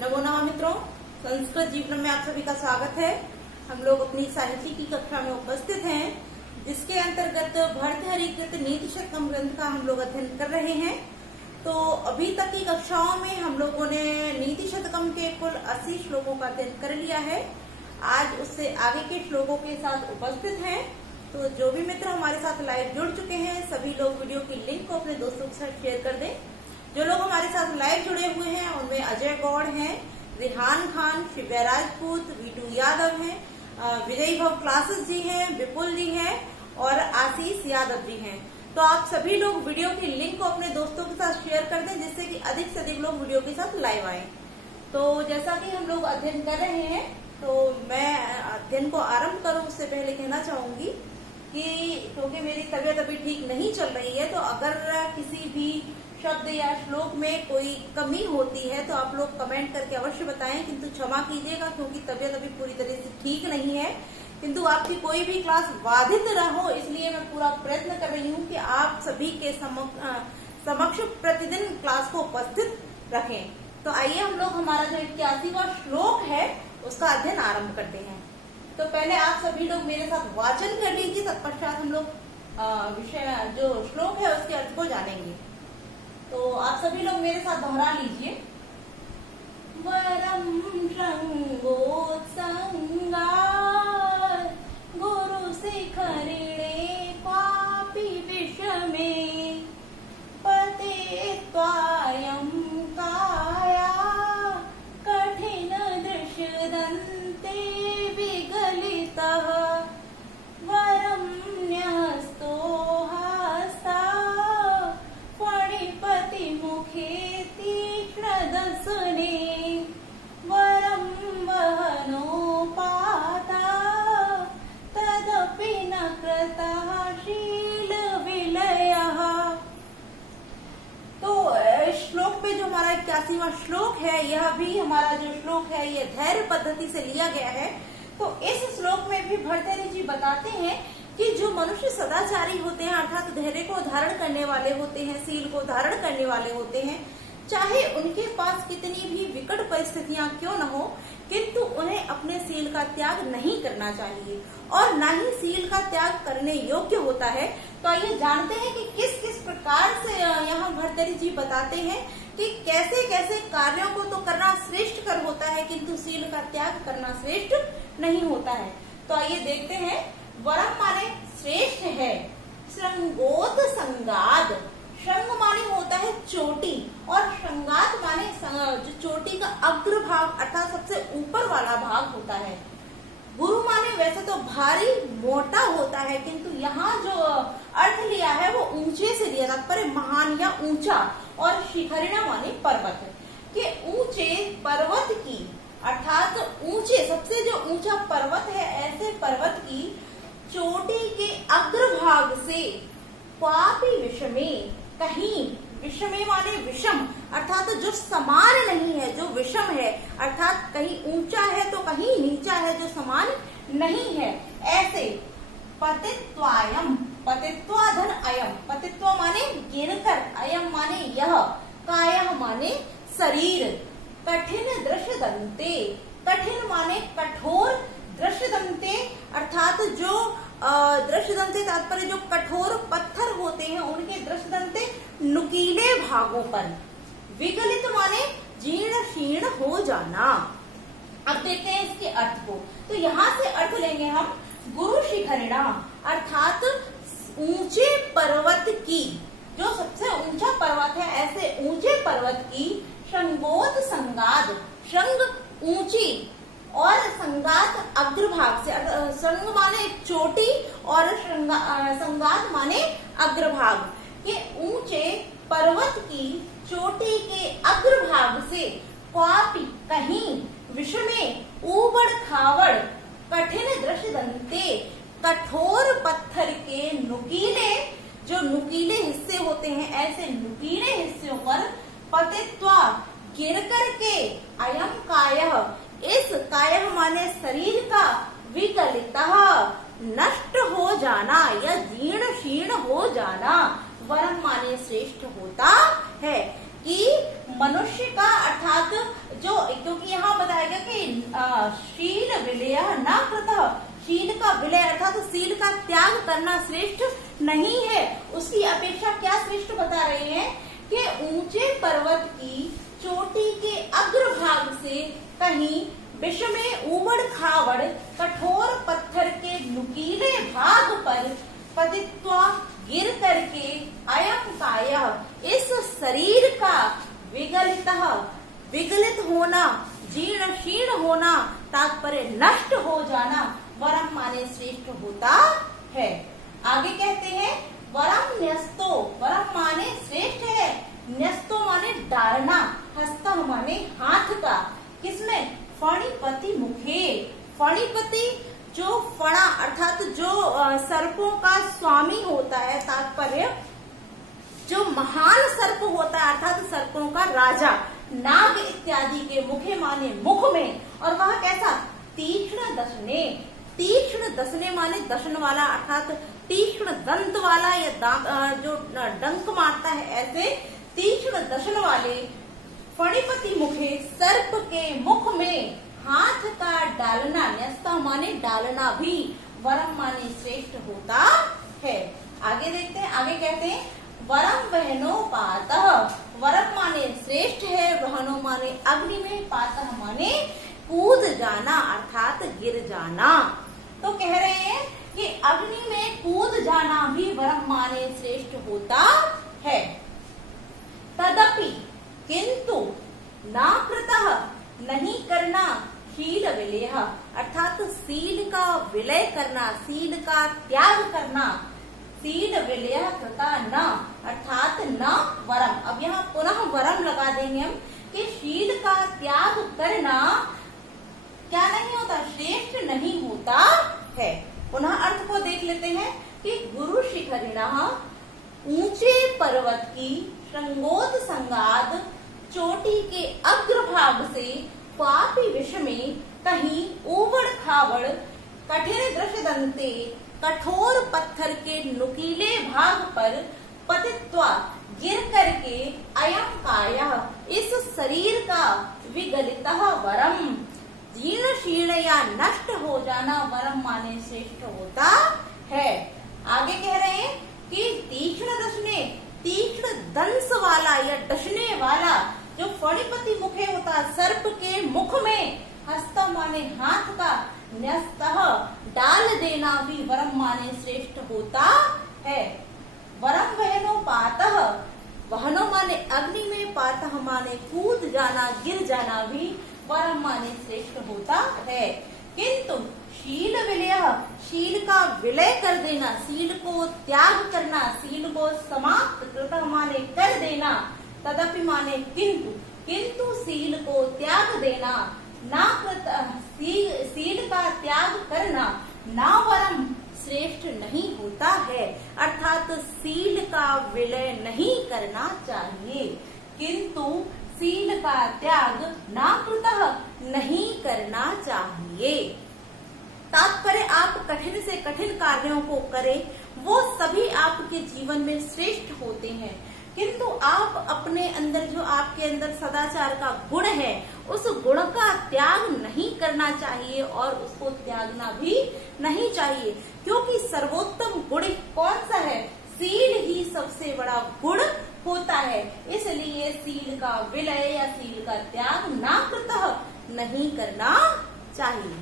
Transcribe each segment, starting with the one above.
नमो नमः मित्रों, संस्कृत जीवन में आप सभी का स्वागत है। हम लोग अपनी साहित्य की कक्षा में उपस्थित हैं, जिसके अंतर्गत भर्तृहरिकृत नीति शतकम ग्रंथ का हम लोग अध्ययन कर रहे हैं। तो अभी तक की कक्षाओं में हम लोगों ने नीति शतकम के कुल 80 श्लोकों का अध्ययन कर लिया है। आज उससे आगे के श्लोकों के साथ उपस्थित हैं। तो जो भी मित्र हमारे साथ लाइव जुड़ चुके हैं, सभी लोग वीडियो की लिंक को अपने दोस्तों के साथ शेयर कर दें। जो लोग हमारे साथ लाइव जुड़े हुए हैं उनमें अजय गौड़ हैं, रिहान खान, शिव्या राजपूत, वीटू यादव हैं, विजय भव क्लासेस जी हैं, विपुल जी हैं और आशीष यादव जी हैं। तो आप सभी लोग वीडियो की लिंक को अपने दोस्तों के साथ शेयर कर दें, जिससे कि अधिक से अधिक लोग वीडियो के साथ लाइव आए। तो जैसा कि हम लोग अध्ययन कर रहे हैं, तो मैं अध्ययन को आरंभ करूं उससे पहले कहना चाहूंगी कि क्योंकि मेरी तबीयत अभी ठीक नहीं चल रही है, तो अगर किसी भी शब्द या श्लोक में कोई कमी होती है तो आप लोग कमेंट करके अवश्य बताएं, किंतु क्षमा कीजिएगा क्योंकि तबीयत अभी पूरी तरह से ठीक नहीं है। किंतु आपकी कोई भी क्लास बाधित न हो, इसलिए मैं पूरा प्रयत्न कर रही हूँ कि आप सभी के समक्ष प्रतिदिन क्लास को उपस्थित रखें। तो आइए हम लोग हमारा जो 81वां श्लोक है उसका अध्ययन आरंभ करते हैं। तो पहले आप सभी लोग मेरे साथ वाचन कर लीजिए, तत्पश्चात हम लोग विषय जो श्लोक है उसके अर्थ को जानेंगे। तो आप सभी लोग मेरे साथ दोहरा लीजिए। वरम रंगोत्संगात् गुरु शिखरिणे पापी विषमे पतित्वायं काया कठिन दृश्यदन्ते विगलितः वरं न्यस्तो हस्ता फणिपतिमुखे तीक्ष्णदशने वरं वहनो पाता तदपि न कृतः शीलविलयः। तो श्लोक में जो हमारा 81वां श्लोक है, यह भी हमारा जो श्लोक है ये धैर्य पद्धति से लिया गया है। तो इस श्लोक में भी भर्तृहरि जी बताते हैं कि जो मनुष्य सदाचारी होते हैं, अर्थात धैर्य को धारण करने वाले होते हैं, शील को धारण करने वाले होते हैं, चाहे उनके पास कितनी भी विकट परिस्थितियां क्यों न हो, किंतु उन्हें अपने शील का त्याग नहीं करना चाहिए और न ही शील का त्याग करने योग्य होता है। तो आइए जानते हैं कि किस किस प्रकार से यहाँ भर्तृहरि जी बताते हैं कि कैसे कैसे कार्यों को तो करना श्रेष्ठ कर होता है, किंतु शील का त्याग करना श्रेष्ठ नहीं होता है। तो आइए देखते हैं। वरम माने श्रेष्ठ है, श्रृंगोत संगाद, श्रृंग माने होता है चोटी और श्रृंगात माने जो चोटी का अग्रभाग अर्थात सबसे ऊपर वाला भाग होता है। गुरु माने वैसे तो भारी मोटा होता है, किंतु यहाँ जो अर्थ लिया है वो ऊंचे से लिया, तात्पर्य महान या ऊंचा। और शिखरिणा माने पर्वत के ऊंचे पर्वत की अर्थात ऊंचे सबसे जो ऊंचा पर्वत है, ऐसे पर्वत की चोटी के अग्रभाग से पापी विषमे कहीं, विषमे माने विषम अर्थात जो समान नहीं है, जो विषम है अर्थात कहीं ऊंचा है तो कहीं नीचा है, जो समान नहीं है, ऐसे पतित्वायम, पतित्वा धन अयम, पतित्वा माने गिरकर, अयम माने यह, काया माने शरीर, कठिन दृश्य दंते, कठिन माने कठोर, दृश्य दंते अर्थात जो दृश्य दंते तात्पर्य जो कठोर पत्थर होते हैं उनके दृश्य दंते नुकीले भागों पर, विगलित माने जीर्ण शीर्ण हो जाना। अब देखते हैं इसके अर्थ को। तो यहाँ से अर्थ लेंगे हम गुरु शिखरिणा अर्थात ऊंचे पर्वत की, जो सबसे ऊंचा पर्वत है, ऐसे ऊंचे पर्वत की श्रृंगोत संगाद, श्रृंग ऊंची और संगात अग्रभाग से, श्रृंग माने चोटी और संगात माने अग्रभाग के ऊंचे पर्वत की चोटी के अग्रभाग से क्वापि कहीं, विषमे ऊबड़ खाबड़, कठिन दृश्य दंते कठोर पत्थर के नुकीले, जो नुकीले हिस्से होते हैं, ऐसे नुकीले हिस्सों पर पतित्वा गिर करके अयम कायः, इस कायः माने शरीर का, विकलितः नष्ट हो जाना या जीर्ण शीर्ण हो जाना, वरम माने श्रेष्ठ होता है कि मनुष्य का अर्थात जो, क्योंकि बता रहे हैं कि ऊंचे पर्वत की चोटी के अग्रभाग से कहीं विषमे उबड़ खाबड़ कठोर पत्थर के नुकीले भाग पर पतित्वा गिर करके अयं कायः इस शरीर का विगलित होना, जीर्ण शीर्ण होना, तात्पर्य नष्ट हो जाना वरम माने श्रेष्ठ होता है। आगे कहते हैं वरम न्यस्तो, वरम माने श्रेष्ठ है, न्यस्तो माने डालना, हस्त माने हाथ का, किसमें? फणिपति मुखे। फणिपति जो फणा अर्थात जो सर्पों का स्वामी होता है, तात्पर्य जो महान सर्प होता है अर्थात सर्पों का राजा, नाग इत्यादि के मुखे माने मुख में, और वह कैसा? तीक्ष्ण दशने। तीक्ष्ण दशने माने दशन वाला अर्थात तीक्ष्ण दंत वाला, या जो डंक मारता है ऐसे तीक्ष्ण दशन वाले फणिपति मुखे सर्प के मुख में हाथ का डालना, न्यस्ता माने डालना भी, वरम माने श्रेष्ठ होता है। आगे देखते हैं, आगे कहते हैं वरम वहनोपातः, वरम माने श्रेष्ठ है, वहनो माने अग्नि में, पातः माने कूद जाना अर्थात गिर जाना। तो कह रहे हैं कि अग्नि में कूद जाना भी वरम माने श्रेष्ठ होता है। तदपि किंतु ना कृतः नहीं करना शील विलयः अर्थात सील का विलय करना, सील का त्याग करना, सील विलयः कृता न अर्थात न वरम। अब यहाँ पुनः वरम लगा देंगे हम कि शील का त्याग करना क्या नहीं होता? श्रेष्ठ नहीं होता है। पुनः अर्थ को देख लेते हैं कि गुरु शिखरिणः ऊंचे पर्वत की श्रृंगोत संगाद चोटी के अग्रभाग से पापी विष में कहीं उबड़ खाबड़ कठिन दृष्टदंते कठोर पत्थर के नुकीले भाग पर पतित्वा गिर करके अयं कायः इस शरीर का विगलितः वरम, जीर्ण शीर्ण या नष्ट हो जाना वरम माने श्रेष्ठ होता है। आगे कह रहे हैं कि तीक्ष्ण दशने, तीक्ष्ण दंश वाला या डसने वाला जो फणिपति मुखे होता सर्प के मुख में, हस्त माने हाथ का, न्यस्तः डाल देना भी वरम माने श्रेष्ठ होता है। वरम वहनोपातः, वहनो माने अग्नि में, पातः माने कूद जाना, गिर जाना भी वरम माने श्रेष्ठ होता है। किंतु शील विलयः, शील का विलय कर देना, शील को त्याग करना, शील को समाप्त कृतः माने कर देना, तदपि माने किंतु, किंतु शील को त्याग देना, ना कृतः शील का त्याग करना ना वरम श्रेष्ठ नहीं होता है, अर्थात शील का विलय नहीं करना चाहिए, किंतु शील का त्याग ना कृतः नहीं करना चाहिए। तात्पर्य आप कठिन से कठिन कार्यों को करें, वो सभी आपके जीवन में श्रेष्ठ होते हैं, किंतु आप अपने अंदर जो आपके अंदर सदाचार का गुण है उस गुण का त्याग नहीं करना चाहिए और उसको त्यागना भी नहीं चाहिए, क्योंकि सर्वोत्तम गुण कौन सा है? सील ही सबसे बड़ा गुण होता है। इसलिए सील का विलय या सील का त्याग ना कृतः नहीं करना चाहिए।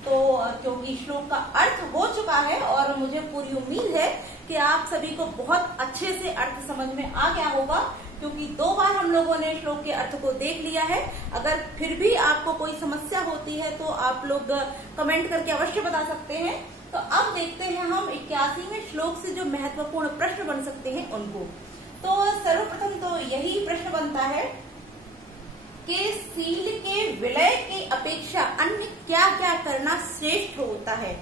तो क्योंकि श्लोक का अर्थ हो चुका है और मुझे पूरी उम्मीद है कि आप सभी को बहुत अच्छे से अर्थ समझ में आ गया होगा, क्योंकि 2 बार हम लोगों ने श्लोक के अर्थ को देख लिया है। अगर फिर भी आपको कोई समस्या होती है तो आप लोग कमेंट करके अवश्य बता सकते हैं। तो अब देखते हैं हम 81वें श्लोक से जो महत्वपूर्ण प्रश्न बन सकते हैं उनको। तो सर्वप्रथम तो यही प्रश्न बनता है कि सील के विलय की अपेक्षा अन्य क्या क्या करना श्रेष्ठ होता है।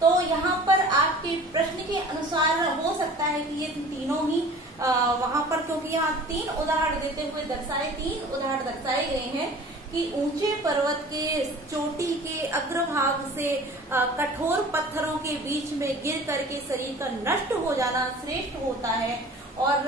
तो यहाँ पर आपके प्रश्न के अनुसार हो सकता है कि ये तीनों ही वहां पर, क्योंकि यहाँ 3 उदाहरण देते हुए दर्शाए, 3 उदाहरण दर्शाए गए हैं कि ऊंचे पर्वत के चोटी के अग्रभाग से कठोर पत्थरों के बीच में गिर करके शरीर का नष्ट हो जाना श्रेष्ठ होता है, और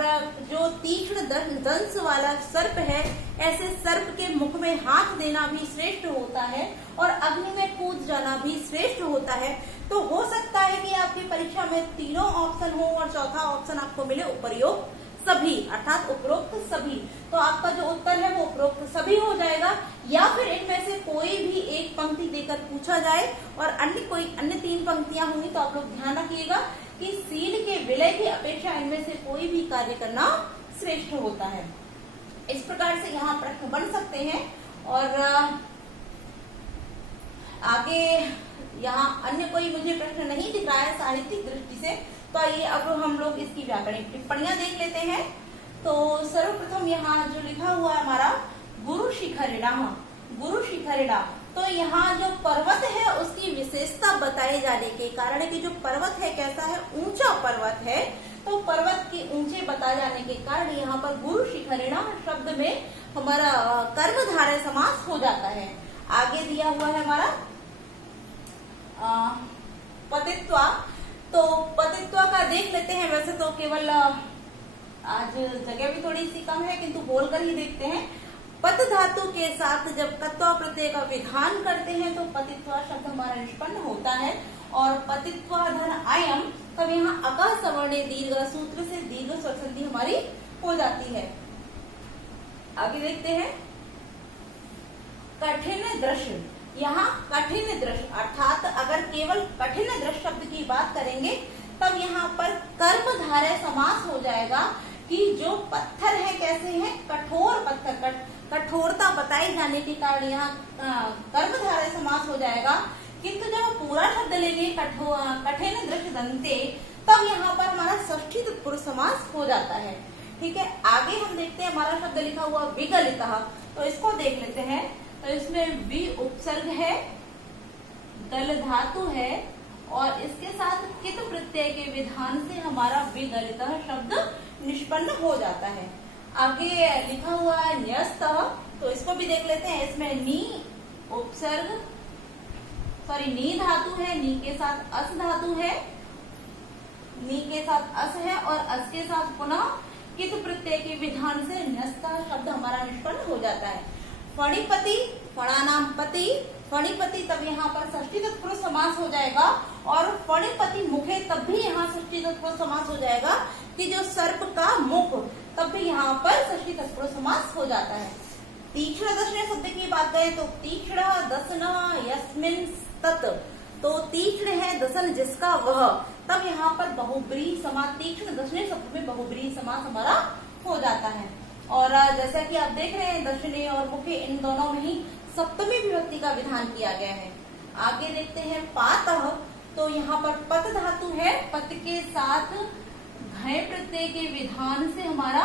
जो तीक्ष्ण दंश वाला सर्प है ऐसे सर्प के मुख में हाथ देना भी श्रेष्ठ होता है, और अग्नि में कूद जाना भी श्रेष्ठ होता है। तो हो सकता है कि आपकी परीक्षा में तीनों ऑप्शन हो और चौथा ऑप्शन आपको मिले उपर्युक्त सभी अर्थात उपरोक्त सभी। तो आपका जो उत्तर है वो उपरोक्त सभी हो जाएगा, या फिर इनमें से कोई भी एक पंक्ति देकर पूछा जाए और अन्य 3 पंक्तियां होंगी तो आप लोग ध्यान रखिएगा कि सील के विलय की अपेक्षा इनमें से कोई भी कार्य करना श्रेष्ठ होता है। इस प्रकार से यहाँ प्रश्न बन सकते हैं। और आगे यहाँ अन्य कोई मुझे प्रश्न नहीं दिख रहा है साहित्यिक दृष्टि से, तो आइए अब हम लोग इसकी व्याकरणिक टिप्पणियां देख लेते हैं। तो सर्वप्रथम यहाँ जो लिखा हुआ है हमारा गुरु शिखरिणा, गुरु शिखरिणा, तो यहाँ जो पर्वत है उसकी विशेषता बताए जाने के कारण कि जो पर्वत है कैसा है, ऊंचा पर्वत है, तो पर्वत के ऊंचे बताए जाने के कारण यहाँ पर गुरु शिखरिणा शब्द में हमारा कर्मधारय समास हो जाता है। आगे दिया हुआ है हमारा पतित्वा, तो पतित्वा का देख लेते हैं। वैसे तो केवल आज जगह भी थोड़ी सी कम है किंतु बोलकर ही देखते हैं। पत धातु के साथ जब कत्वा प्रत्यय का विधान करते हैं तो पतित्वा शब्द हमारा निष्पन्न होता है। और पतित्वा धन आयम, तब यहाँ अका सवर्णे दीर्घ सूत्र से दीर्घ स्वर संधि हमारी हो जाती है। आगे देखते हैं कठिन दृश्य, यहाँ कठिन दृश्य अर्थात अगर केवल कठिन दृश्य शब्द की बात करेंगे तब यहाँ पर कर्मधारय समास हो जाएगा कि जो पत्थर है कैसे है, कठोर पत्थर, कठोरता बताई जाने के कारण यहाँ कर्मधारय समास हो जाएगा। किंतु जब पूरा शब्द लेंगे कठिन दृश्य दंते, तब यहाँ पर हमारा षष्ठी तत्पुरुष समास हो जाता है। ठीक है, आगे हम देखते हैं हमारा शब्द लिखा हुआ विगलितः, तो इसको देख लेते हैं। तो इसमें वि उपसर्ग है, गल धातु है और इसके साथ कित प्रत्यय के विधान से हमारा विगलितः शब्द निष्पन्न हो जाता है। आगे लिखा हुआ है न्यस्तः, तो इसको भी देख लेते हैं। इसमें नी उपसर्ग नी धातु है, नी के साथ अस धातु है, नी के साथ अस है और अस के साथ पुनः कित प्रत्यय के विधान से न्यस्तः शब्द हमारा निष्पन्न हो जाता है। फणिपति, फणानाम पति, फणिपति, तब यहाँ पर षष्ठी तत्पुरुष समास हो जाएगा। और फणिपति मुखे, तब भी यहाँ षष्ठी तत्पुरुष समास हो जाएगा कि जो सर्प का मुख, तब भी यहाँ पर षष्ठी तत्पुरुष समास हो जाता है। तीक्ष्ण दशने शब्द की बात करें तो तीक्ष्ण दसन यस्मिन् तत्, तो तीक्ष्ण है दसन जिसका वह, तब यहाँ पर बहुब्रीहि समास, तीक्ष्ण दशने शब्द में बहुब्रीहि समास हमारा हो जाता है। और जैसा कि आप देख रहे हैं दशने और मुखे इन दोनों में ही सप्तमी विभक्ति का विधान किया गया है। आगे देखते हैं पातः, तो यहाँ पर पत धातु है, पत के साथ घय प्रत्यय के विधान से हमारा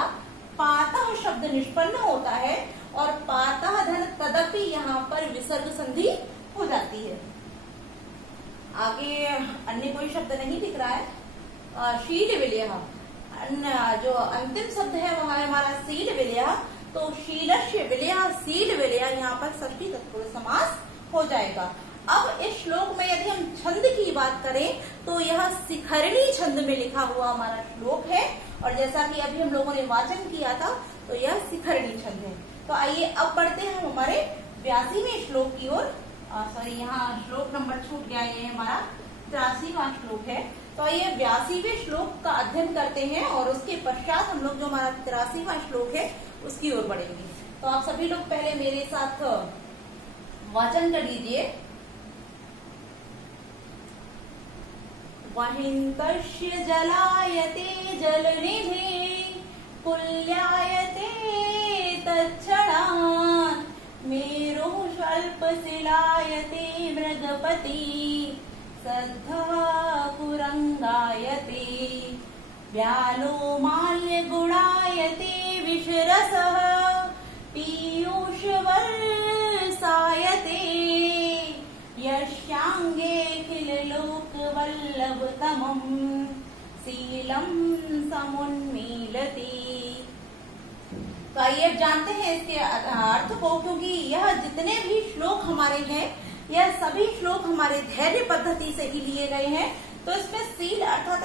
पातः शब्द निष्पन्न होता है। और पातः धन तदपि यहाँ पर विसर्ग संधि हो जाती है। आगे अन्य कोई शब्द नहीं दिख रहा है। शील विलयः, जो अंतिम शब्द है वह है हमारा सील विलयः, तो शीलस्य विलयः सील विलयः यहाँ पर षष्ठी तत्पुरुष समास हो जाएगा। अब इस श्लोक में यदि हम छंद की बात करें तो यह शिखरिणी छंद में लिखा हुआ हमारा श्लोक है। और जैसा कि अभी हम लोगों ने वाचन किया था तो यह शिखरिणी छंद है। तो आइए अब पढ़ते हैं हमारे 82वें श्लोक की ओर। यहाँ श्लोक नंबर छूट गया, ये हमारा 83वां श्लोक है। तो आइए 82वें श्लोक का अध्ययन करते हैं और उसके पश्चात हम लोग जो हमारा 83वां श्लोक है उसकी ओर बढ़ेंगे। तो आप सभी लोग पहले मेरे साथ वाचन कर लीजिए। वहिंतस्य जलायते जलनिधि पुल्यायते तच्छणात्, मेरु स्वल्पशिलायते मृगपति सद्धः कुरंगायते, व्यालो माल्य गुणायते विषरसः पीयूष वर्षायते, यस्यांगे खिल लोक वल्लभ तमं शीलम समुन्मीलति। तो आइए अब जानते हैं इसके अर्थ को, क्योंकि यह जितने भी श्लोक हमारे हैं यह सभी श्लोक हमारे धैर्य पद्धति से ही लिए गए हैं। तो इसमें शील अर्थात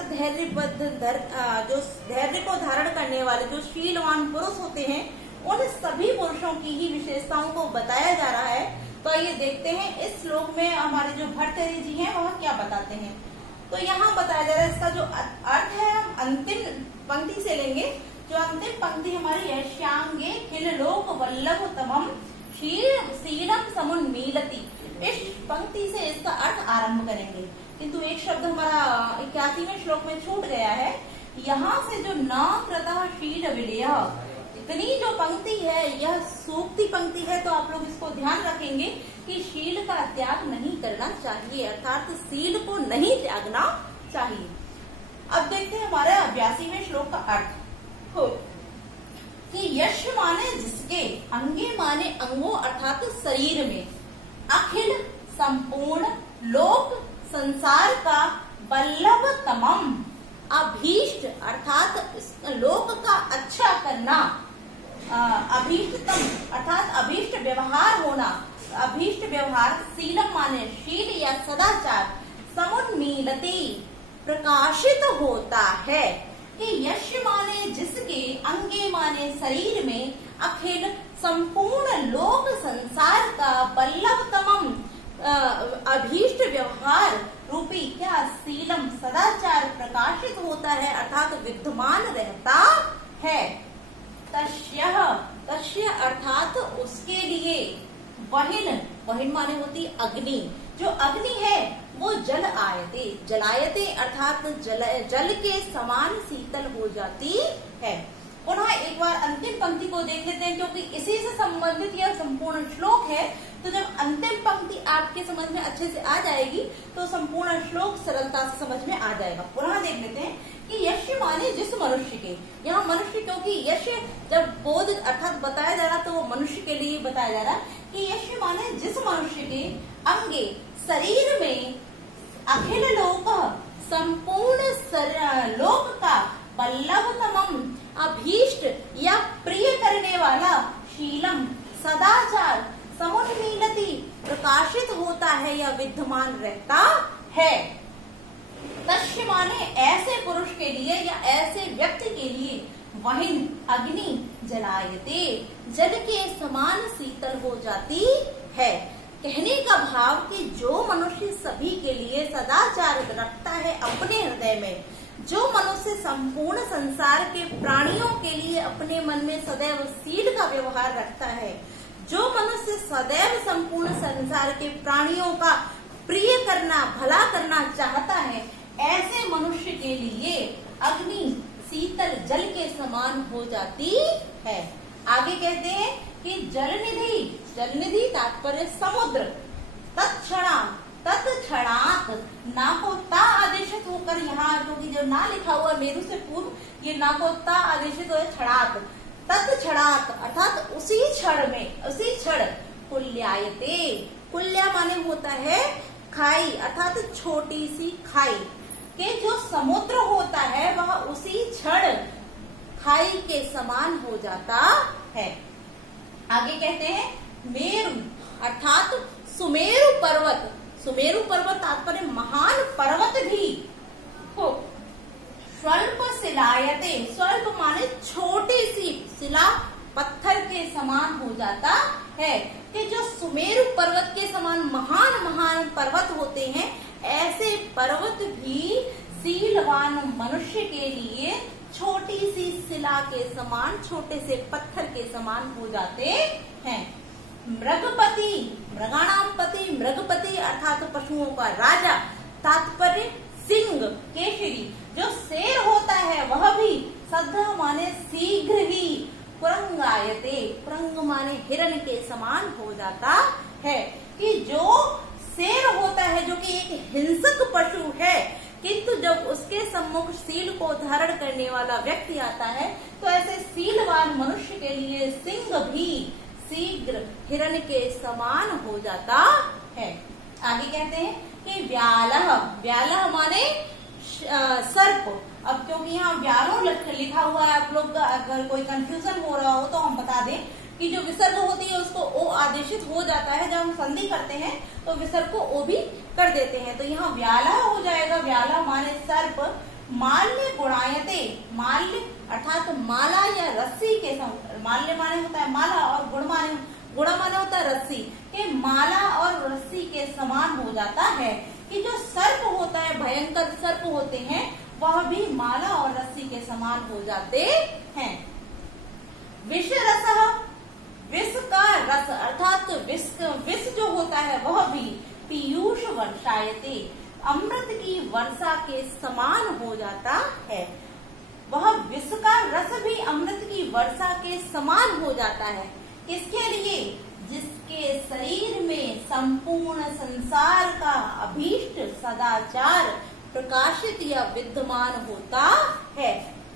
जो धैर्य को धारण करने वाले जो शीलवान पुरुष होते हैं उन सभी पुरुषों की ही विशेषताओं को बताया जा रहा है। तो आइए देखते हैं इस श्लोक में हमारे जो भट्टर्य जी हैं वह क्या बताते हैं। तो यहाँ बताया जा रहा है इसका जो अर्थ है हम अंतिम पंक्ति से लेंगे, जो अंतिम पंक्ति हमारी है, श्यांगे खिल लोक वल्लभ तमम शीलम समुन्मीलति। इस पंक्ति से इसका अर्थ आरंभ करेंगे, किंतु एक शब्द हमारा 81वें श्लोक में छूट गया है। यहाँ से जो न कृतः शील विलय, इतनी जो पंक्ति है यह सूक्ति पंक्ति है, तो आप लोग इसको ध्यान रखेंगे कि शील का त्याग नहीं करना चाहिए, अर्थात शील को नहीं त्यागना चाहिए। अब देखते हैं हमारे 82वें श्लोक का अर्थ हो कि यश माने जिसके, अंगे माने अंगों अर्थात शरीर में, अखिल संपूर्ण लोक संसार का वल्लभ तमम अभीष्ट अर्थात लोक का अच्छा करना, अभीष्टतम अर्थात अभीष्ट व्यवहार होना, अभीष्ट व्यवहार शीलम माने शील या सदाचार, समुन्मीलति प्रकाशित होता है कि यश माने जिसके, अंगे माने शरीर में, अखिल संपूर्ण लोक संसार का वल्लभतमम अभीष्ट व्यवहार रूपी क्या शीलम सदाचार प्रकाशित होता है, अर्थात विद्यमान रहता है। तस्य अर्थात उसके लिए, वहिन, वहिन माने होती अग्नि, जो अग्नि है वो जल आयते, जलायते अर्थात जल के समान शीतल हो जाती है। पुनः एक बार अंतिम पंक्ति को देख लेते हैं, क्योंकि इसी से संबंधित यह संपूर्ण श्लोक है, तो जब अंतिम पंक्ति आपके समझ में अच्छे से आ जाएगी तो संपूर्ण श्लोक सरलता से समझ में आ जाएगा। पुनः देख लेते हैं कि यश माने जिस मनुष्य के, यहाँ मनुष्य, क्योंकि यश जब बोध अर्थात बताया जा रहा तो वो मनुष्य के लिए बताया जा रहा कि यश माने जिस मनुष्य के अंगे शरीर में अखिल लोक संपूर्ण लोक का वल्लभतमम अभीष्ट या प्रिय करने वाला शीलम सदाचार समुन्मीलति प्रकाशित होता है या विद्यमान रहता है। तस्य माने ऐसे पुरुष के लिए या ऐसे व्यक्ति के लिए, वहिन अग्नि जलायते जल के समान शीतल हो जाती है। कहने का भाव कि जो मनुष्य सभी के लिए सदाचार रखता है अपने हृदय में, जो मनुष्य संपूर्ण संसार के प्राणियों के लिए अपने मन में सदैव शील का व्यवहार रखता है, जो मनुष्य सदैव संपूर्ण संसार के प्राणियों का प्रिय करना, भला करना चाहता है, ऐसे मनुष्य के लिए अग्नि शीतल जल के समान हो जाती है। आगे कहते हैं कि जलनिधि, जलनिधि तात्पर्य समुद्र, तत्क्षणात ना को ता आदेशित होकर, यहाँ क्योंकि जो ना लिखा हुआ मेरु से पूर्व ये ना को ता आदेशित हो क्षणात, तत्क्षणात अर्थात उसी क्षण में, उसी क्षण कुल्यायते, कुल्या माने होता है खाई अर्थात छोटी सी खाई, के जो समुद्र होता है वह उसी क्षण खाई के समान हो जाता है। आगे कहते हैं मेरु अर्थात सुमेरु पर्वत, सुमेरु पर्वत तात्पर्य महान पर्वत भी हो, स्वल्प शिलायते, स्वल्प माने छोटी सी, शिला पत्थर के समान हो जाता है कि जो सुमेरु पर्वत के समान महान महान पर्वत होते हैं, ऐसे पर्वत भी शीलवान मनुष्य के लिए छोटी सी शिला के समान, छोटे से पत्थर के समान हो जाते हैं। मृगपति, मृगाणाम पति, मृगपति अर्थात पशुओं का राजा, तात्पर्य सिंह केशरी, जो शेर होता है वह भी सद्ध माने शीघ्र ही, कुरंगायते, कुरंग माने हिरण के समान हो जाता है कि जो शेर होता है जो कि एक हिंसक पशु है, किंतु जब उसके सम्मुख शील को धारण करने वाला व्यक्ति आता है तो ऐसे शीलवान मनुष्य के लिए सिंह भी शीघ्र हिरण के समान हो जाता है। आगे कहते हैं कि व्यालह, व्यालह माने सर्प। अब क्योंकि यहाँ व्यालो लिखा हुआ है, आप लोग अगर कोई कंफ्यूजन हो रहा हो तो हम बता दें कि जो विसर्ग होती है उसको ओ आदेशित हो जाता है, जब हम संधि करते हैं तो विसर्ग को ओ भी कर देते हैं, तो यहाँ व्याला हो जाएगा। व्याला माने सर्प, माल्य गुणायते, माल्य अर्थात माला या रस्सी के, माल्य माने होता है माला और गुण माने होता है रस्सी, के माला और रस्सी के समान हो जाता है कि जो सर्प होता है, भयंकर सर्प होते हैं वह भी माला और रस्सी के समान हो जाते हैं। विष रसः, विष का रस अर्थात विष जो होता है वह भी पीयूष वर्षायते, अमृत की वर्षा के समान हो जाता है। वह विष का रस भी अमृत की वर्षा के समान हो जाता है। किसके लिए? जिसके शरीर में संपूर्ण संसार का अभीष्ट सदाचार प्रकाशित या विद्यमान होता है,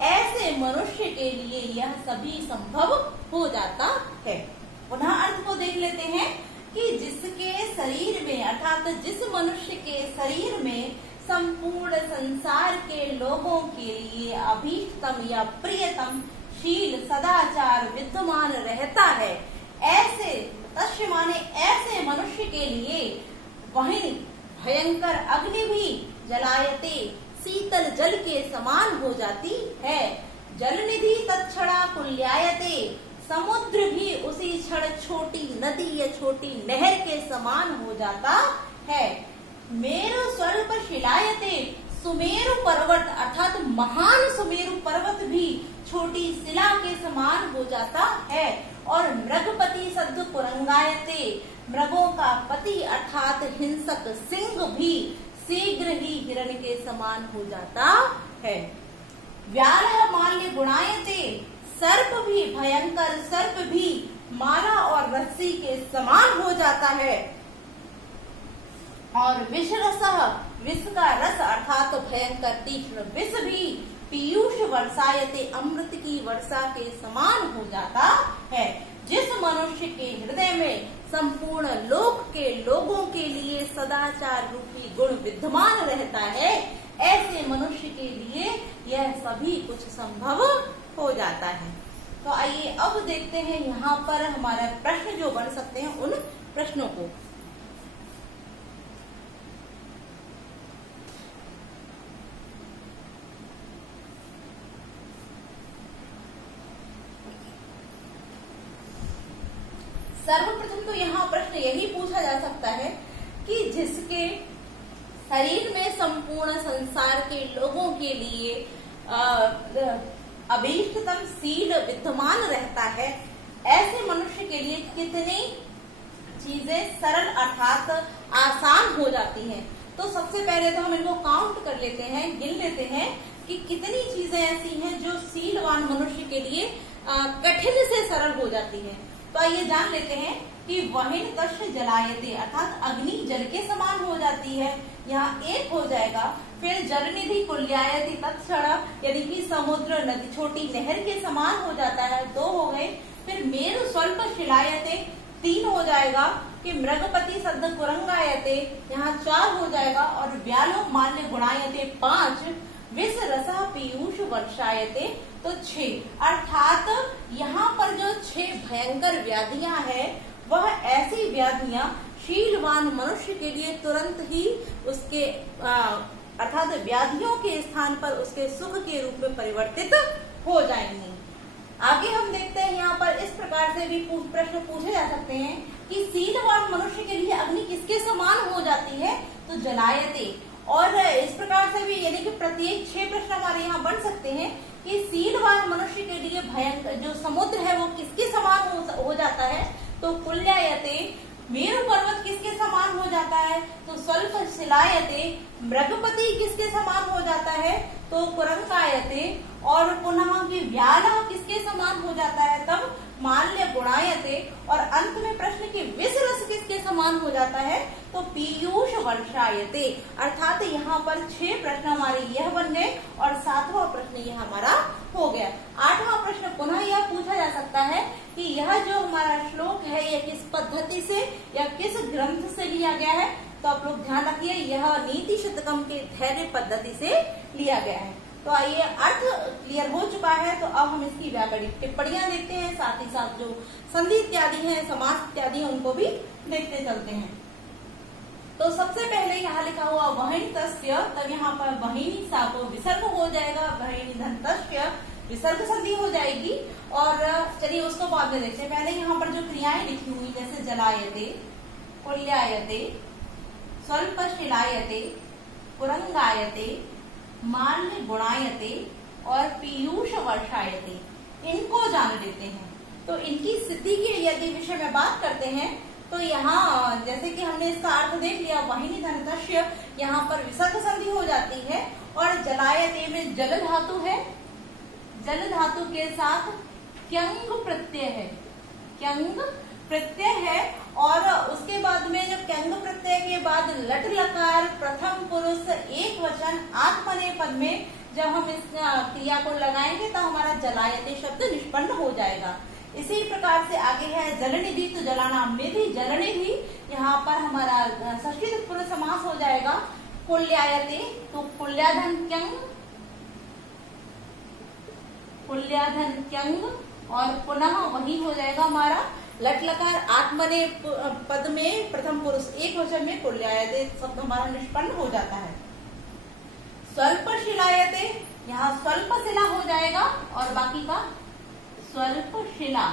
ऐसे मनुष्य के लिए यह सभी संभव हो जाता है। पुनः अर्थ को देख लेते हैं कि जिसके शरीर में अर्थात जिस मनुष्य के शरीर में संपूर्ण संसार के लोगों के लिए अभीष्टतम या प्रियतम शील सदाचार विद्यमान रहता है, ऐसे तस्य माने ऐसे मनुष्य के लिए वही भयंकर अग्नि भी जलायते, शीतल जल के समान हो जाती है। जल निधि तत्क्षणा कुल्यायते, समुद्र भी उसी क्षण छोटी नदी या छोटी नहर के समान हो जाता है। मेरु स्वल्प शिलायते, सुमेरु पर्वत अर्थात महान सुमेरु पर्वत भी छोटी शिला के समान हो जाता है। और मृगपति सद्ध कुरंगायते, मृगों का पति अर्थात हिंसक सिंह भी शीघ्र ही हिरण के समान हो जाता है। व्यालः माल्य गुणायते, सर्प भी भयंकर सर्प भी माला और रस्सी के समान हो जाता है। और विष रसः, विष का रस अर्थात भयंकर तीक्ष्ण विष भी पीयूष वर्षायते, अमृत की वर्षा के समान हो जाता है। जिस मनुष्य के हृदय में संपूर्ण लोक के लोगों के लिए सदाचार रूपी गुण विद्यमान रहता है, ऐसे मनुष्य के लिए यह सभी कुछ संभव हो जाता है। तो आइए अब देखते हैं यहाँ पर हमारा प्रश्न जो बन सकते हैं उन प्रश्नों को। सर्वप्रथम तो यहाँ प्रश्न यही पूछा जा सकता है कि जिसके शरीर में संपूर्ण संसार के लोगों के लिए अभीष्टतम शील विद्यमान रहता है, ऐसे मनुष्य के लिए कितनी चीजें सरल अर्थात आसान हो जाती हैं। तो सबसे पहले तो हम इनको काउंट कर लेते हैं, गिन लेते हैं कि कितनी चीजें ऐसी हैं जो शीलवान मनुष्य के लिए कठिन से सरल हो जाती हैं। तो आइए जान लेते हैं कि वहिन तस्य जलायते अर्थात अग्नि जल के समान हो जाती है, यहाँ एक हो जाएगा। फिर जलनिधि कुल्यायते तत्क्षण यानी कि समुद्र नदी छोटी नहर के समान हो जाता है, 2 हो गए। फिर मेरु स्वल्प शिलायते 3 हो जाएगा कि मृगपति सद्ध कुरंगायते यहाँ 4 हो जाएगा। और व्यालो माल्य गुणायते 5, विष रसः पीयूष वर्षायते तो 6। अर्थात यहाँ पर जो 6 भयंकर व्याधियां हैं वह ऐसी व्याधियां शीलवान मनुष्य के लिए तुरंत ही उसके अर्थात व्याधियों के स्थान पर उसके सुख के रूप में परिवर्तित हो जाएंगी। आगे हम देखते हैं यहाँ पर इस प्रकार से भी प्रश्न पूछे जा सकते हैं कि शीलवान मनुष्य के लिए अग्नि किसके समान हो जाती है, तो जलायते। और इस प्रकार से भी यानी कि प्रत्येक 6 प्रश्न हमारे यहाँ बन सकते हैं कि शीलवान मनुष्य के लिए भयंकर जो समुद्र है वो किसके समान हो जाता है, तो कुल्यायते। मेरु पर्वत किसके समान हो जाता है, तो स्वल्प शिलायते। मृगपति किसके समान हो जाता है, तो कुरंगायते। और पुनः की व्याला किसके समान हो जाता है, तब माल्य गुणायते। और अंत में प्रश्न की विष रस किसके समान हो जाता है, तो पीयूष वर्षायते। अर्थात यहाँ पर 6 प्रश्न हमारे यह बन गए और 7वां प्रश्न यह हमारा हो गया। 8वां प्रश्न पुनः यह पूछा जा सकता है कि यह जो हमारा श्लोक है यह किस पद्धति से या किस ग्रंथ से लिया गया है। तो आप लोग ध्यान रखिए यह नीति शतकम के धैर्य पद्धति से लिया गया है। तो आइए अर्थ क्लियर हो चुका है, तो अब हम इसकी व्याकरणिक टिप्पणियां देखते हैं, साथ ही साथ जो संधि इत्यादि है समास इत्यादि है उनको भी देखते चलते हैं। तो सबसे पहले यहाँ लिखा हुआ वहिन तस्य, तब यहाँ पर वहिनी सा को विसर्ग हो जाएगा, वहिनी धन तस्य विसर्ग संधि हो जाएगी। और चलिए उसको बाद में देखते हैं। पहले यहाँ पर जो क्रियाएं लिखी हुई जैसे जलायते, कुल्यायते, स्वल्प शिलायते, कुरंगायते, माल्य गुणायते और पीयूष वर्षायते, इनको जान लेते हैं। तो इनकी सिद्धि की यदि विषय में बात करते हैं तो यहाँ जैसे कि हमने इसका अर्थ देख लिया, वाहिनी धनतस्य, यहाँ पर विसर्ग संधि हो जाती है और जलायते में जल धातु है, जल धातु के साथ क्यंग प्रत्यय है, क्यंग प्रत्यय है। और उसके बाद में जब क्यंग प्रत्यय के बाद लट लकार प्रथम पुरुष एक वचन आत्मनेपद में जब हम इस क्रिया को लगाएंगे तो हमारा जलायते शब्द निष्पन्न हो जाएगा। इसी प्रकार से आगे है जलनिधि, तो जलानाम निधि, जलनिधि, यहाँ पर हमारा षष्ठी तत्पुरुष समास हो जाएगा। कुल्यायते, तो कुल्याधन क्यंग, कुल्याधन क्यंग, और पुनः वही हो जाएगा हमारा लट लकार आत्मने पद में प्रथम पुरुष एक वचन में कुल्यायते शब्द हमारा निष्पन्न हो जाता है। स्वल्प शिलायते, यहाँ स्वल्प शिला हो जाएगा और बाकी का स्वल्प शिला।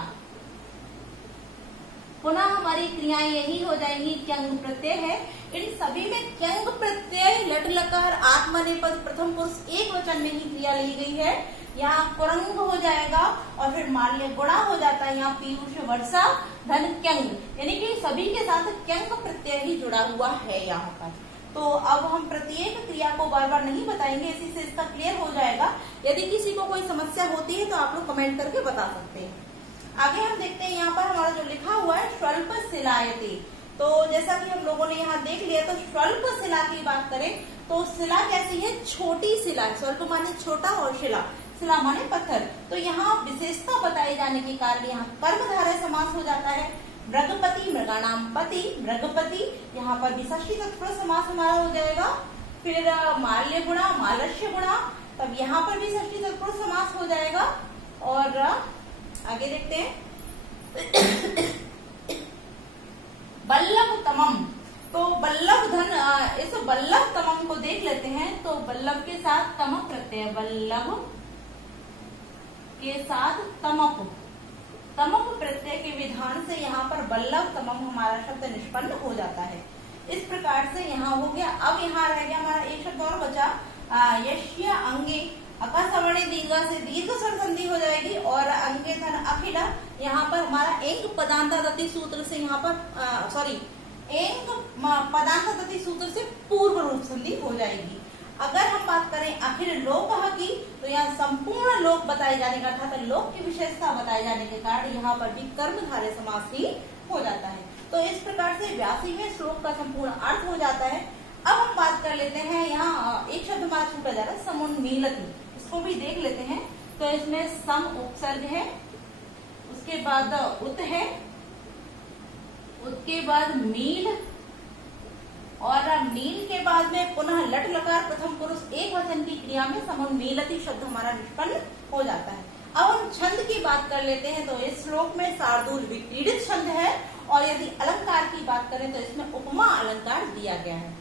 पुनः हमारी क्रियाएं यही हो जाएंगी, क्यंग प्रत्यय है, इन सभी में क्यंग प्रत्यय लट लकार आत्मनेपद प्रथम पुरुष एक वचन में ही क्रिया ली गई है। यहाँ कुरंग हो जाएगा और फिर माल्य गुणा हो जाता है, यहाँ पीयूष वर्षा धन क्यंग, यानी कि सभी के साथ क्यंग प्रत्यय ही जुड़ा हुआ है यहाँ पर। तो अब हम प्रत्येक क्रिया को बार बार नहीं बताएंगे, इसी से इसका क्लियर हो जाएगा। यदि किसी को कोई समस्या होती है तो आप लोग कमेंट करके बता सकते हैं। आगे हम देखते हैं यहाँ पर हमारा जो लिखा हुआ है स्वल्प शिलायते, तो जैसा कि हम लोगों ने यहाँ देख लिया, तो स्वल्प शिला की बात करें तो शिला कैसी है, छोटी शिला। स्वल्प माने छोटा और शिला, शिला माने पत्थर। तो यहाँ विशेषता बताए जाने के कारण यहाँ कर्मधारय समास हो जाता है। मृगपति, मृगाणाम पति, मृगपति, यहाँ पर भी षष्ठी तत्पुरुष समास हमारा हो जाएगा। फिर माल्य गुणा, मालस्य गुणा, तब यहाँ पर भी षष्ठी तत्पुरुष समास हो जाएगा। और आगे देखते हैं बल्लभ तमम, तो बल्लभ धन, इस बल्लभ तमम को देख लेते हैं। तो बल्लभ के साथ तमक प्रत्यय, बल्लभ के साथ तमक, तमक प्रत्यय के विधान से यहाँ पर बल्लभ तमम हमारा शब्द निष्पन्न हो जाता है। इस प्रकार से यहाँ हो गया। अब यहाँ रह गया हमारा एक शब्द और बचा, यश्य अंगे, अका सवर्णे दीर्घा से दीर्घ स्वर संधि हो जाएगी और अंगे धन अखिला, यहाँ पर हमारा एंग पदांतादति सूत्र से यहाँ पर एंग पदांतादति सूत्र से पूर्व रूप संधि हो जाएगी। अगर हम बात करें अखिल लोक की, तो यहाँ संपूर्ण लोक बताए जाने का अर्थात लोक की विशेषता बताए जाने के कारण यहाँ पर भी कर्मधारय समास ही हो जाता है। तो इस प्रकार से 82वें श्लोक का संपूर्ण अर्थ हो जाता है। अब हम बात कर लेते हैं, यहाँ एक शब्द हमारा छूटा जा रहा है, समुन्मीलति, इसको भी देख लेते हैं। तो इसमें सम उपसर्ग है, उसके बाद उत है, उसके बाद मील, और मील के बाद में पुनः लट लकार प्रथम पुरुष एक वचन की क्रिया में समुन्मीलति शब्द हमारा निष्पन्न हो जाता है। अब हम छंद की बात कर लेते हैं। तो इस श्लोक में शार्दूल विक्रीडित छंद है और यदि अलंकार की बात करें तो इसमें उपमा अलंकार दिया गया है।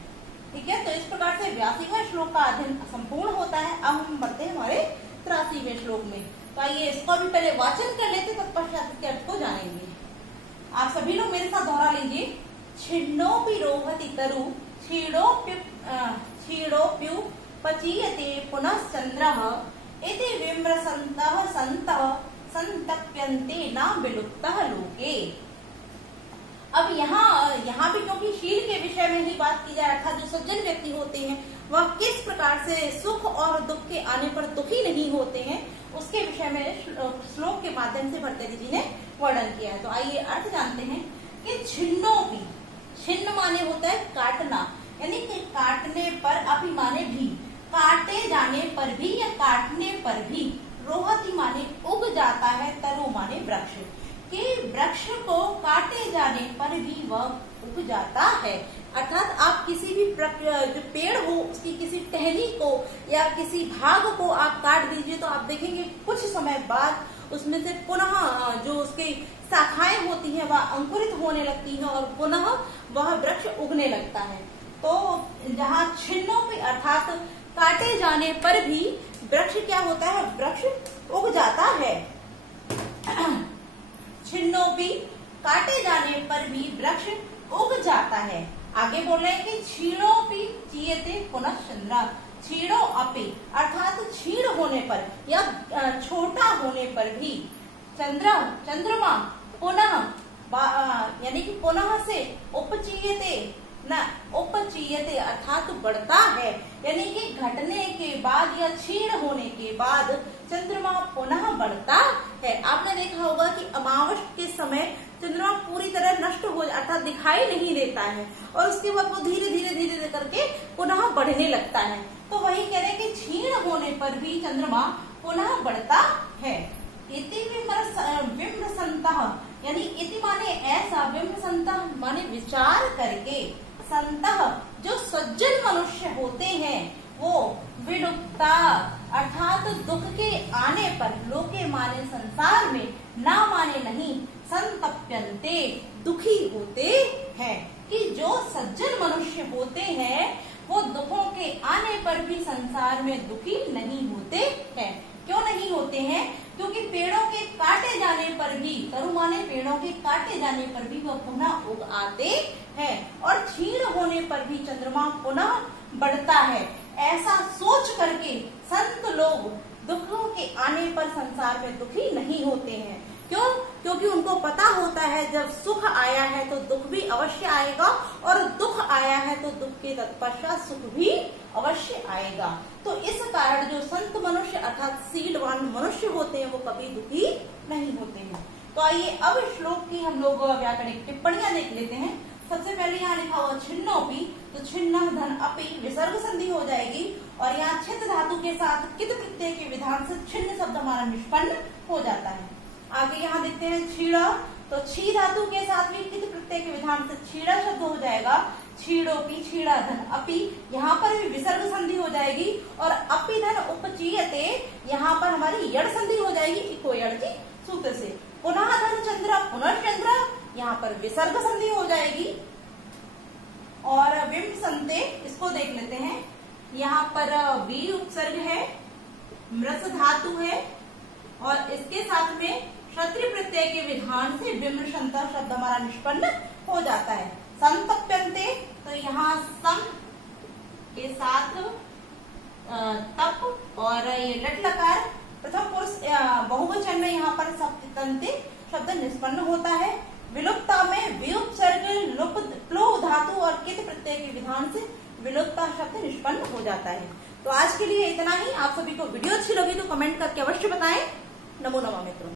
ठीक है, तो इस प्रकार से 82वां श्लोक का अध्ययन संपूर्ण होता है। अब हम बढ़ते हैं हमारे 83वें श्लोक में। तो आइए इसको भी पहले वाचन कर लेते, तत्पश्चात इसके अर्थ को जानेंगे। आप सभी लोग मेरे साथ दोहरा लीजिए। छिन्नोपि रोहति तरु क्षीणोप्यु पचीयते पुनश्चंद्रः इति विम्रसन्तः सन्तः संतप्यन्ते न विलुप्तः लोके। अब यहाँ भी क्योंकि शील के विषय में ही बात की जाए, अर्थात जो सज्जन व्यक्ति होते हैं वह किस प्रकार से सुख और दुख के आने पर दुखी नहीं होते हैं, उसके विषय में श्लोक के माध्यम से भर्तृहरि जी ने वर्णन किया है। तो आइए अर्थ जानते हैं कि छिन्नोपि, छिन्न माने होता है काटना, यानी कि काटने पर, अपि माने भी, काटे जाने पर भी या काटने पर भी, रोहति माने उग जाता है, तरु माने वृक्ष, कि वृक्ष को काटे जाने पर भी वह उग जाता है। अर्थात आप किसी भी जो पेड़ हो उसकी किसी टहनी को या किसी भाग को आप काट दीजिए तो आप देखेंगे कुछ समय बाद उसमें से पुनः जो उसकी शाखाएं होती हैं वह अंकुरित होने लगती हैं और पुनः वह वृक्ष उगने लगता है। तो जहाँ छिन्नोपि अर्थात काटे जाने पर भी वृक्ष क्या होता है, वृक्ष उग जाता है। छिन्नोपि काटे जाने पर भी वृक्ष उग जाता है। आगे बोल रहे हैं कि क्षीणोपि चीयते पुनश्चंद्र, क्षीणो अपि अर्थात क्षीण होने पर या छोटा होने पर भी चंद्रमा पुनः यानी कि पुनः से उपचीयते न उपचीयते अर्थात बढ़ता है, यानी कि घटने के बाद या क्षीण होने के बाद चंद्रमा पुनः बढ़ता है। आपने देखा होगा कि अमावस्या के समय चंद्रमा पूरी तरह नष्ट हो अर्थात दिखाई नहीं देता है और उसके बाद वो धीरे धीरे करके पुनः बढ़ने लगता है। तो वही कह रहे हैं कि क्षीण होने पर भी चंद्रमा पुनः बढ़ता है। इति विमृशन्तः यानी इति माने ऐसा, विमृशन्तः माने विचार करके, संतः जो सज्जन मनुष्य होते हैं वो विलुप्ता अर्थात दुख के आने पर, लोके माने संसार में, ना माने नहीं, संतप्यन्ते दुखी होते हैं। कि जो सज्जन मनुष्य होते हैं वो दुखों के आने पर भी संसार में दुखी नहीं होते हैं। क्यों नहीं होते हैं? क्योंकि पेड़ों के काटे जाने पर भी, तरु माने पेड़ों के काटे जाने पर भी वह पुनः उग आते हैं और क्षीण होने पर भी चंद्रमा पुनः बढ़ता है। ऐसा सोच करके संत लोग दुखों के आने पर संसार में दुखी नहीं होते हैं। क्यों? क्योंकि उनको पता होता है जब सुख आया है तो दुख भी अवश्य आएगा और दुख आया है तो दुख के तत्पश्चात सुख भी अवश्य आएगा। तो इस कारण जो संत मनुष्य अर्थात शीलवान मनुष्य होते हैं वो कभी दुखी नहीं होते हैं। तो आइए अब श्लोक की हम लोग व्याकरणिक टिप्पणियां देख लेते हैं। सबसे पहले यहाँ लिखा हुआ छिन्नोपि, तो छिन्न धन अपि विसर्ग संधि हो जाएगी और यहाँ छिन्न धातु के साथ कित प्रत्यय के विधान से छिन्न शब्द हमारा निष्पन्न हो जाता है। आगे यहाँ देखते हैं क्षीण, तो छी धातु के साथ भी कित प्रत्यय के विधान से क्षीण शब्द हो जाएगा। क्षीणोपि क्षीणा धन अपि, यहाँ पर भी विसर्ग संधि हो जाएगी और अपि धन उपचीयते, यहाँ पर हमारी यड़ संधि हो जाएगी इको यड़ की सूत्र से। पुनः धन चंद्र पुनर्चंद्र, यहाँ पर विसर्ग संधि हो जाएगी। और विमृशन्ते इसको देख लेते हैं, यहाँ पर वी उपसर्ग है, मृत धातु है और इसके साथ में क्षत्रिय प्रत्यय के विधान से विमृशन्त शब्द हमारा निष्पन्न हो जाता है। संतप्यन्ते, तो यहाँ सम के साथ तप और ये लट लकार प्रथम पुरुष बहुवचन में यहाँ पर सप्तन्ते शब्द निष्पन्न होता है। विलुप्ता में विउपसर्ग प्लो धातु और कित प्रत्यय के विधान से विलुप्ता शब्द निष्पन्न हो जाता है। तो आज के लिए इतना ही। आप सभी को वीडियो अच्छी लगी तो कमेंट करके अवश्य बताएं। नमो नमः मित्रों।